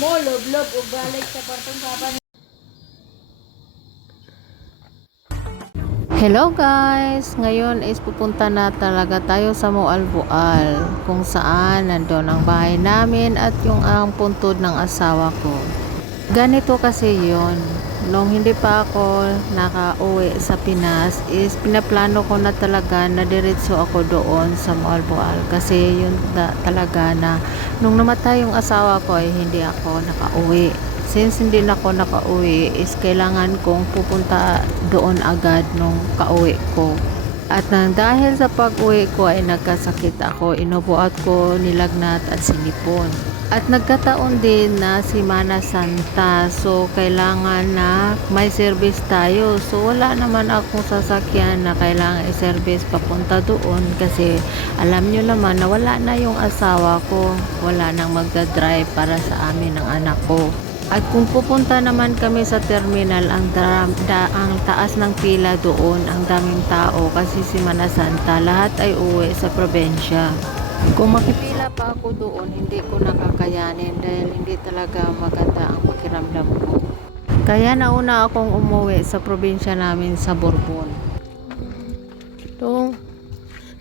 Mo, lob-lob, o balik sa kwartong papa ni. Hello guys! Ngayon is pupunta na talaga tayo sa Moalboal kung saan nandun ang bahay namin at yung ang puntod ng asawa ko. Ganito kasi yon. Nung hindi pa ako nakauwi sa Pinas is pinaplano ko na talaga na diretso ako doon sa Moalboal kasi yun talaga na nung namatay yung asawa ko ay hindi ako nakauwi. Since hindi na ako nakauwi is kailangan kong pupunta doon agad nung kauwi ko. At nang dahil sa pag-uwi ko ay nagkasakit ako, inubuat ko, nilagnat at sinipon. At nagkataon din na Semana Santa, so kailangan na may service tayo. So wala naman akong sasakyan na kailangan i-service papunta doon kasi alam nyo naman na wala na yung asawa ko. Wala nang magdadrive para sa amin ng anak ko. At kung pupunta naman kami sa terminal, ang taas ng pila doon, ang daming tao kasi Semana Santa, lahat ay uwi sa probinsya. Kung makipila pa ako doon, hindi ko nakakayanin dahil hindi talaga maganda ang pakiramdam ko. Kaya nauna akong umuwi sa probinsya namin sa Bourbon. Dong,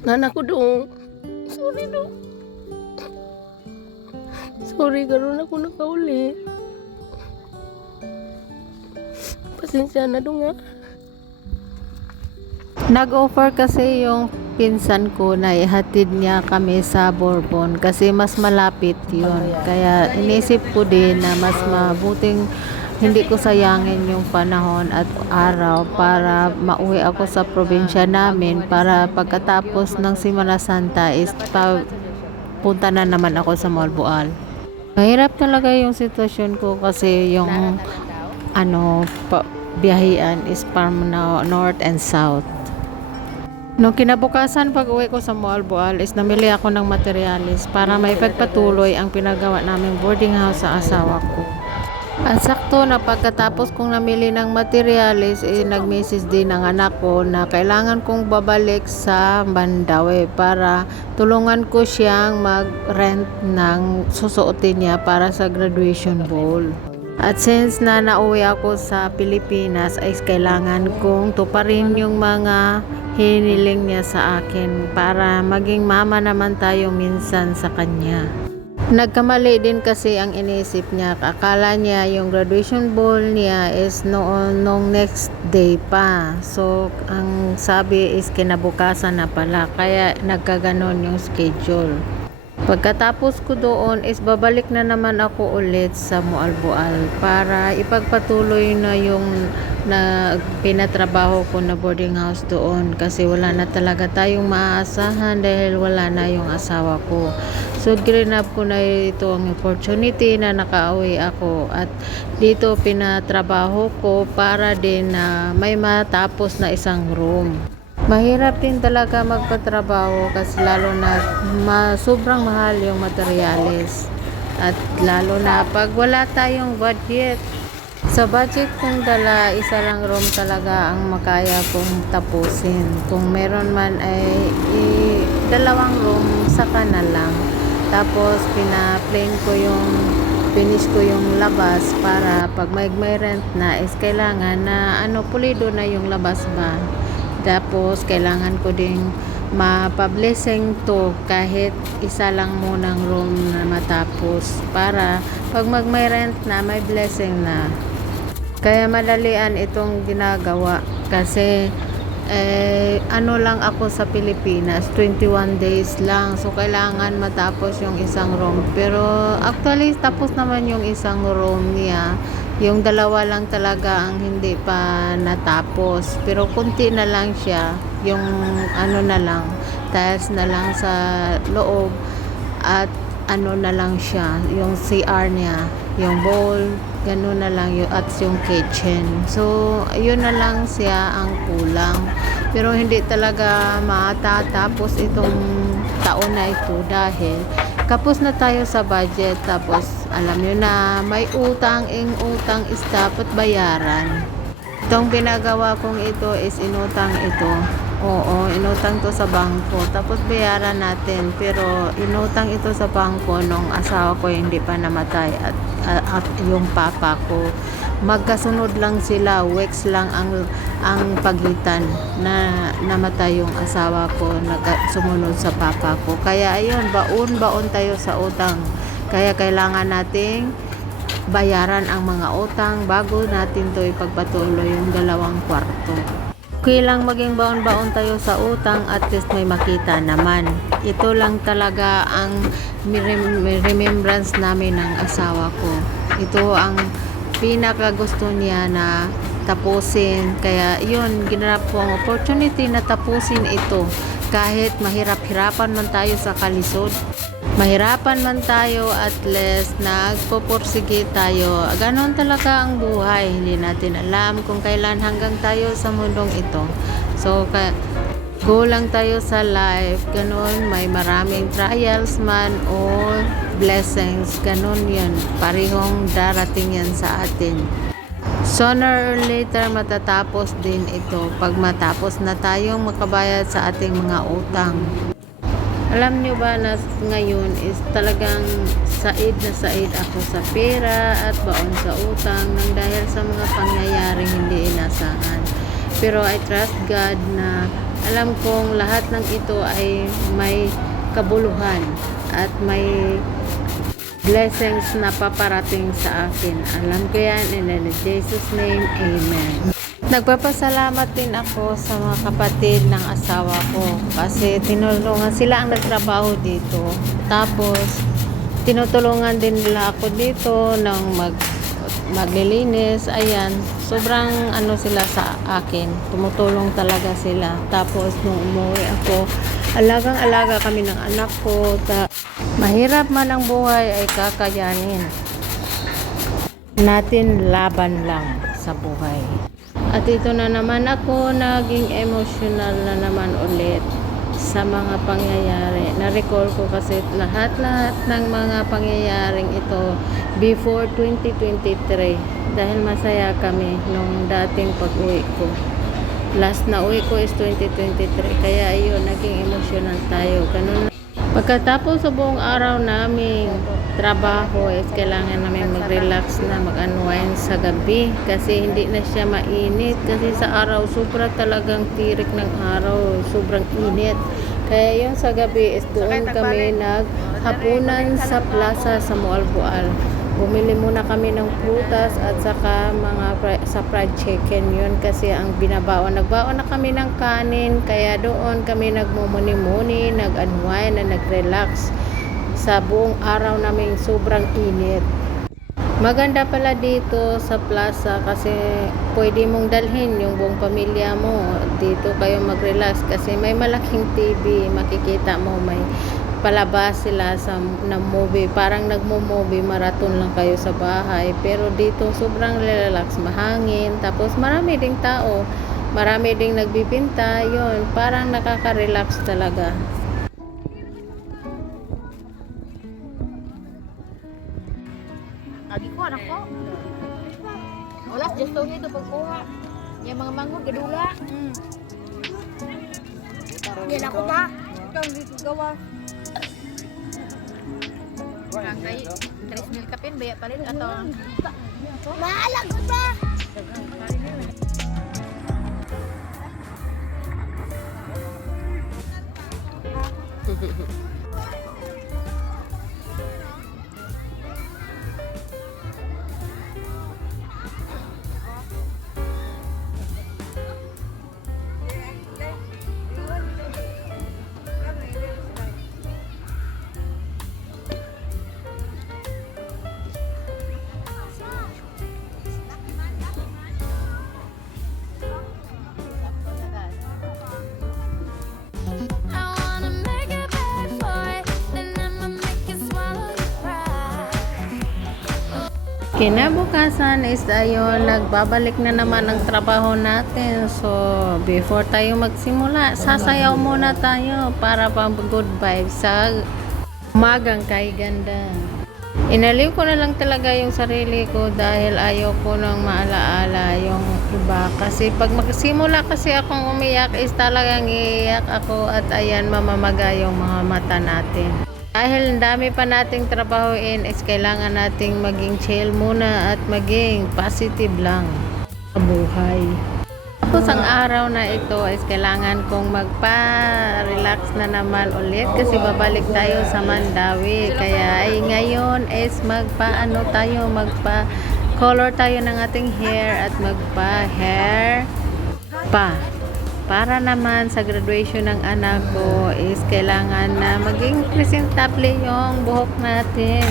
nanak ko dong. Sorry dong. Sorry, karoon ako nakauli. Pasensya na dong ha. Nag-offer kasi yung pinsan ko na ihatid niya kami sa Bourbon kasi mas malapit yun. Kaya inisip ko din na mas mabuting hindi ko sayangin yung panahon at araw para mauwi ako sa probinsya namin para pagkatapos ng Semana Santa is punta na naman ako sa Moalboal. Mahirap talaga yung sitwasyon ko kasi yung biyahian is from north and south. Nung kinabukasan pag-uwi ko sa Moalboal is namili ako ng materialis para may pagpatuloy ang pinagawa naming boarding house sa asawa ko. At sakto na pagkatapos kong namili ng materialis, nag-message din ang anak ko na kailangan kong babalik sa Mandaue para tulungan ko siyang mag-rent ng susuotin niya para sa graduation ball. At since na nauwi ako sa Pilipinas ay kailangan kong tuparin yung mga hiniling niya sa akin para maging mama naman tayo minsan sa kanya. Nagkamali din kasi ang inisip niya. Akala niya yung graduation ball niya is nung next day pa. So, ang sabi is kinabukasan na pala. Kaya nagkaganon yung schedule. Pagkatapos ko doon is babalik na naman ako ulit sa Moalboal para ipagpatuloy na yung pinatrabaho ko na boarding house doon kasi wala na talaga tayong maaasahan dahil wala na yung asawa ko. So grinab ko na ito ang opportunity na nakauwi ako at dito pinatrabaho ko para din na may matapos na isang room. Mahirap din talaga magpatrabaho kasi lalo na sobrang mahal yung materyales at lalo na pag wala tayong budget. Sa budget kong dala, isa lang room talaga ang makaya kong tapusin. Kung meron man ay dalawang room, saka na lang. Tapos finish ko yung labas para pag may rent na is kailangan na pulido na yung labas ba. Tapos kailangan ko ding mapablessing to kahit isa lang munang room na matapos para pag may rent na may blessing na. Kaya madalian itong ginagawa kasi lang ako sa Pilipinas 21 days lang, so kailangan matapos yung isang room, pero actually tapos naman yung isang room niya. Yung dalawa lang talaga ang hindi pa natapos, pero kunti na lang siya, yung na lang, tiles na lang sa loob at na lang siya, yung CR niya, yung bowl, gano'n na lang at yung kitchen. So, yun na lang siya ang kulang. Pero hindi talaga matatapos itong taon na ito dahil kapos na tayo sa budget. Tapos, alam nyo na, may utang is dapat bayaran. Itong pinagawa kong ito is inutang ito. Oo, inutang to sa bangko. Tapos bayaran natin. Pero inutang ito sa bangko nung asawa ko hindi pa namatay at yung papa ko. Magkasunod lang sila, weeks lang ang pagitan na namatay yung asawa ko, sumunod sa papa ko. Kaya ayun, baon tayo sa utang. Kaya kailangan nating bayaran ang mga utang bago natin to ipagpatuloy yung 2 kwarto. Okay lang maging baon-baon tayo sa utang, at least may makita naman. Ito lang talaga ang remembrance namin ng asawa ko. Ito ang pinaka gusto niya na tapusin. Kaya yun, ginanap ko ang opportunity na tapusin ito. Kahit mahirap-hirapan man tayo sa kalisod, mahirapan man tayo, at least nagpupursige tayo. Ganon talaga ang buhay. Hindi natin alam kung kailan hanggang tayo sa mundong ito. So, go lang tayo sa life. Ganon, may maraming trials man o blessings. Ganon yun. Parehong darating yan sa atin. Sooner or later, matatapos din ito pag matapos na tayong makabayad sa ating mga utang. Alam nyo ba na ngayon is talagang said na said ako sa pera at baon sa utang nang dahil sa mga pangyayaring hindi inasahan. Pero I trust God na alam kong lahat ng ito ay may kabuluhan at may blessings na paparating sa akin. Alam ko yan, in Jesus' name, Amen. Nagpapasalamat din ako sa mga kapatid ng asawa ko kasi tinulungan sila ang nagtrabaho dito. Tapos, tinutulungan din nila ako dito ng maglilinis. Ayan, sobrang ano sila sa akin. Tumutulong talaga sila. Tapos, nung umuwi ako, alagang-alaga kami ng anak ko. Mahirap man ang buhay ay kakayanin natin, laban lang sa buhay. At ito na naman ako, naging emotional na naman ulit sa mga pangyayari. Na-recall ko kasi lahat-lahat ng mga pangyayaring ito before 2023 dahil masaya kami nung dating pag-uwi ko. Last na uwi ko is 2023, kaya ayun, naging emotional tayo. Ganun. Pagkatapos sa buong araw naming trabaho is kailangan namin mag-relax na, mag-unwind sa gabi kasi hindi na siya mainit kasi sa araw sobra talagang tirik ng araw, sobrang init. Kaya yun sa gabi is doon kami naghapunan sa plaza sa Moalboal. Bumili muna kami ng prutas at saka sa fried chicken yun kasi ang binabaon. Nagbaon na kami ng kanin kaya doon kami nagmumuni-muni, nag-unwind na nag-relax sa buong araw naming sobrang init. Maganda pala dito sa plaza kasi pwede mong dalhin yung buong pamilya mo. Dito kayo mag-relax kasi may malaking TV, makikita mo may palabas sila na movie, parang nagmo-movie marathon lang kayo sa bahay, pero dito sobrang relax, mahangin, tapos marami ding tao, marami ding nagbibinta, yun, parang nakaka-relax talaga. Lagi ko anak ko. Olas just to nito pagkuha. Yung mga manghod gadula. Yan ako ba? Ikaw dito gawa. Ang kay 3,000 kapin baya palit ato. Maalag ko ba? Kinabukasan is ayun, nagbabalik na naman ang trabaho natin. So, before tayo magsimula, sasayaw muna tayo para pang good vibes sa umagang kay ganda. Inaliw ko na lang talaga yung sarili ko dahil ayaw ko nang maalaala yung iba. Kasi pag magsimula kasi akong umiyak is talagang iiyak ako at ayan mamamaga yung mga mata natin. Dahil ang dami pa nating trabahuin is kailangan nating maging chill muna at maging positive lang sa buhay. Tapos ang araw na ito is kailangan kong magpa-relax na naman ulit kasi babalik tayo sa Mandawi. Kaya ay ngayon is magpa-color tayo ng ating hair at magpa-hair pa. Para naman sa graduation ng anak ko is kailangan na maging presentable yung buhok natin.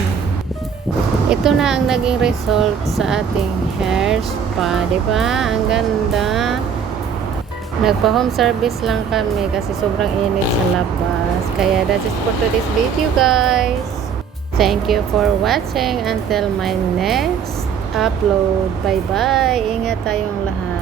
Ito na ang naging result sa ating hair spa, 'di ba? Ang ganda. Nagpa-home service lang kami kasi sobrang init sa labas. Kaya that's it for today's video, guys. Thank you for watching until my next upload. Bye-bye. Ingat tayong lahat.